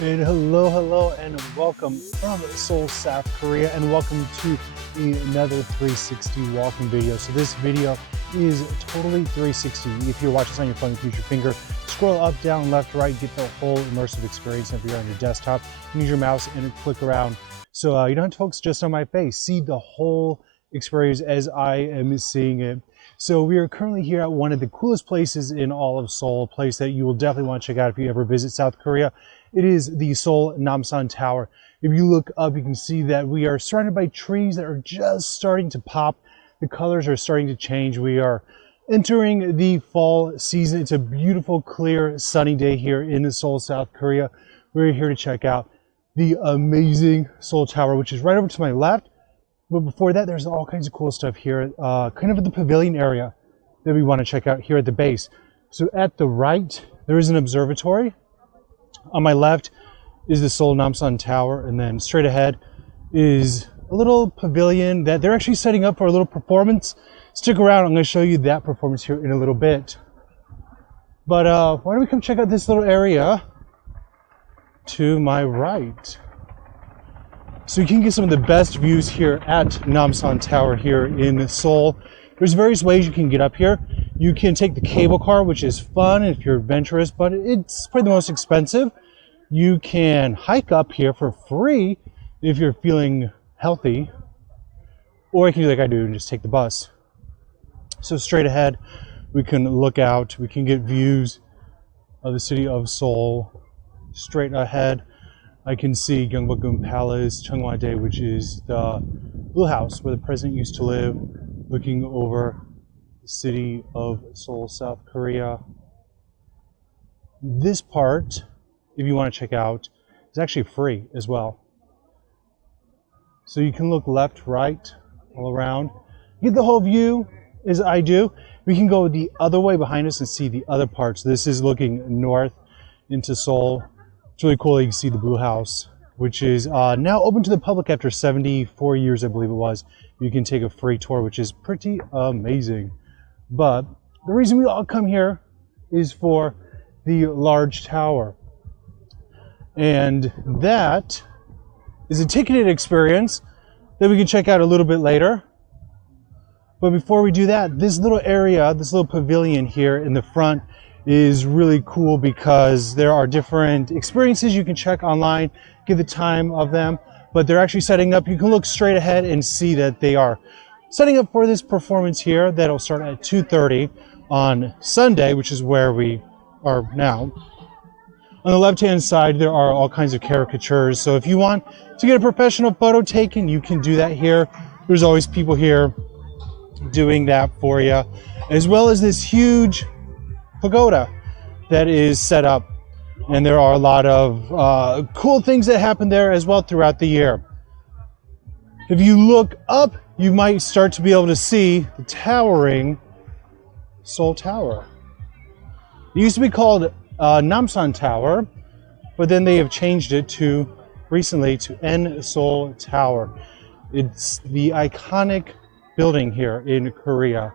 And hello, and welcome from Seoul, South Korea, and welcome to another 360 walking video. So this video is totally 360. If you're watching this on your phone, you can use your finger, scroll up, down, left, right, get the whole immersive experience. If you're on your desktop, use your mouse and click around. So you don't have to focus just on my face. See the whole experience as I am seeing it. So we are currently here at one of the coolest places in all of Seoul, a place that you will definitely want to check out if you ever visit South Korea. It is the Seoul Namsan Tower. If you look up, you can see that we are surrounded by trees that are just starting to pop. The colors are starting to change. We are entering the fall season. It's a beautiful, clear, sunny day here in Seoul, South Korea. We're here to check out the amazing Seoul Tower, which is right over to my left. But before that, there's all kinds of cool stuff here, kind of at the pavilion area that we want to check out here at the base. So at the right, there is an observatory. On my left is the Seoul Namsan Tower, and then straight ahead is a little pavilion that they're actually setting up for a little performance. Stick around, I'm going to show you that performance here in a little bit. But why don't we come check out this little area to my right. So you can get some of the best views here at Namsan Tower here in Seoul. There's various ways you can get up here. You can take the cable car, which is fun if you're adventurous, but it's probably the most expensive. You can hike up here for free if you're feeling healthy, or you can do like I do and just take the bus. So straight ahead, we can look out, we can get views of the city of Seoul. Straight ahead, I can see Gyeongbokgung Palace, Cheongwadae, which is the blue house where the president used to live, looking over the city of Seoul, South Korea. This part, if you want to check out, is actually free as well. So you can look left, right, all around. Get the whole view as I do. We can go the other way behind us and see the other parts. This is looking north into Seoul. It's really cool that you can see the blue house, which is now open to the public after 74 years, I believe it was. You can take a free tour, which is pretty amazing. But the reason we all come here is for the large tower. And that is a ticketed experience that we can check out a little bit later. But before we do that, this little area, this little pavilion here in the front is really cool because there are different experiences you can check online, give the time of them, but they're actually setting up. You can look straight ahead and see that they are setting up for this performance here that'll start at 2:30 on Sunday, which is where we are now. On the left-hand side, there are all kinds of caricatures. So if you want to get a professional photo taken, you can do that here. There's always people here doing that for you, as well as this huge pagoda that is set up. And there are a lot of cool things that happen there as well throughout the year. If you look up, you might start to be able to see the towering Seoul Tower. It used to be called Namsan Tower, but then they have changed it recently to N Seoul Tower. It's the iconic building here in Korea.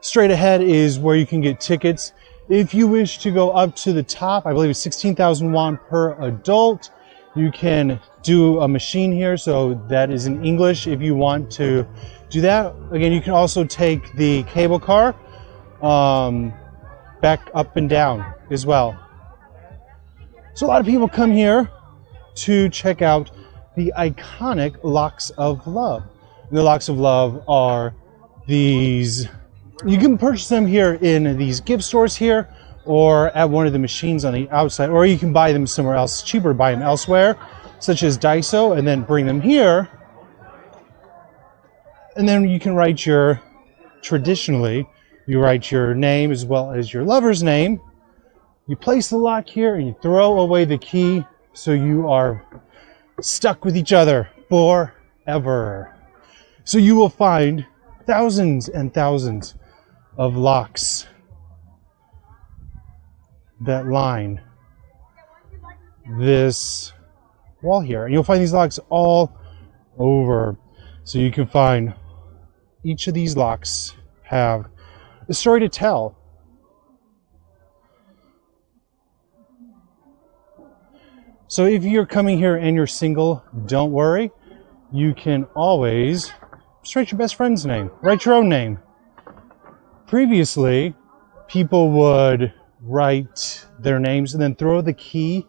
Straight ahead is where you can get tickets. If you wish to go up to the top, I believe it's 16,000 won per adult. You can do a machine here, so that is in English if you want to do that. Again, you can also take the cable car back up and down as well. So a lot of people come here to check out the iconic Locks of Love. And the Locks of Love are these, you can purchase them here in these gift stores here or at one of the machines on the outside, or you can buy them somewhere else. It's cheaper to buy them elsewhere, such as Daiso, and then bring them here. And then you can write traditionally, you write your name as well as your lover's name. You place the lock here and you throw away the key, so you are stuck with each other forever. So you will find thousands and thousands of locks that line this wall here. And you'll find these locks all over. So you can find each of these locks have a story to tell. So if you're coming here and you're single, don't worry. You can always just write your best friend's name. Write your own name. Previously, people would write their names and then throw the key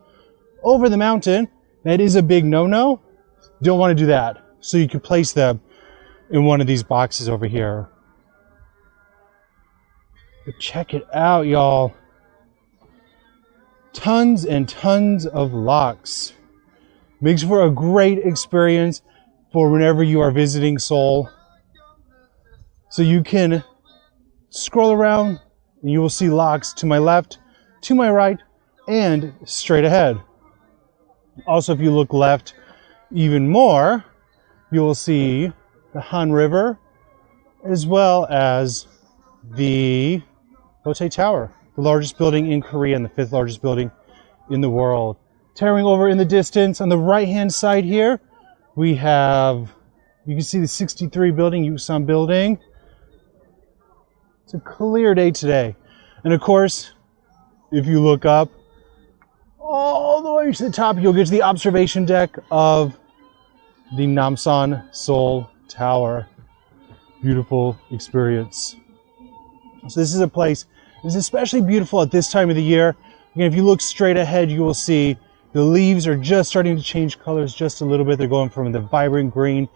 over the mountain. That is a big no-no. Don't want to do that. So you can place them in one of these boxes over here. But check it out, y'all. Tons and tons of locks. Makes for a great experience for whenever you are visiting Seoul. So you can scroll around and you will see locks to my left, to my right, and straight ahead. Also, if you look left even more, you will see the Han River as well as the N Tower, the largest building in Korea and the 5th largest building in the world. Towering over in the distance on the right-hand side here, we have, you can see the 63 building, Yusan building. It's a clear day today. And of course, if you look up all the way to the top, you'll get to the observation deck of the Namsan Seoul Tower. Beautiful experience. So this is a place that's especially beautiful at this time of the year. Again, if you look straight ahead, you will see the leaves are just starting to change colors just a little bit. They're going from the vibrant green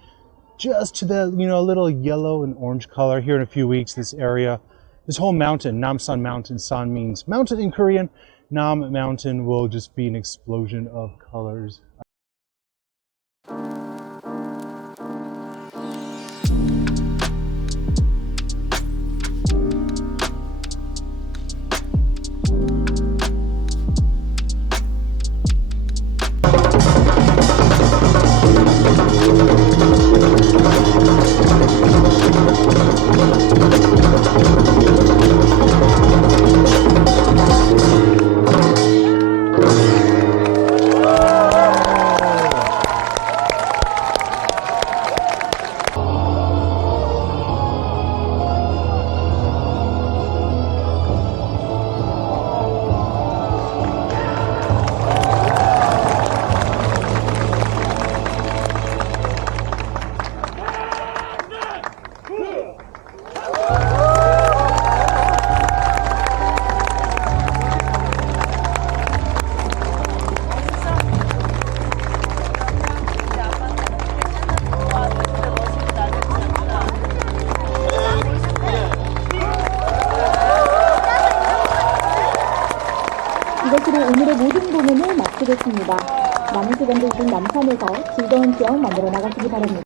just to the, a little yellow and orange color. Here in a few weeks, this area, this whole mountain, Namsan Mountain, San means mountain in Korean. Nam Mountain will just be an explosion of colors. 이것으로 오늘의 모든 공연을 마치겠습니다. 남은 시간도 이곳 남산에서 즐거운 기억 만들어 나가시기 바랍니다.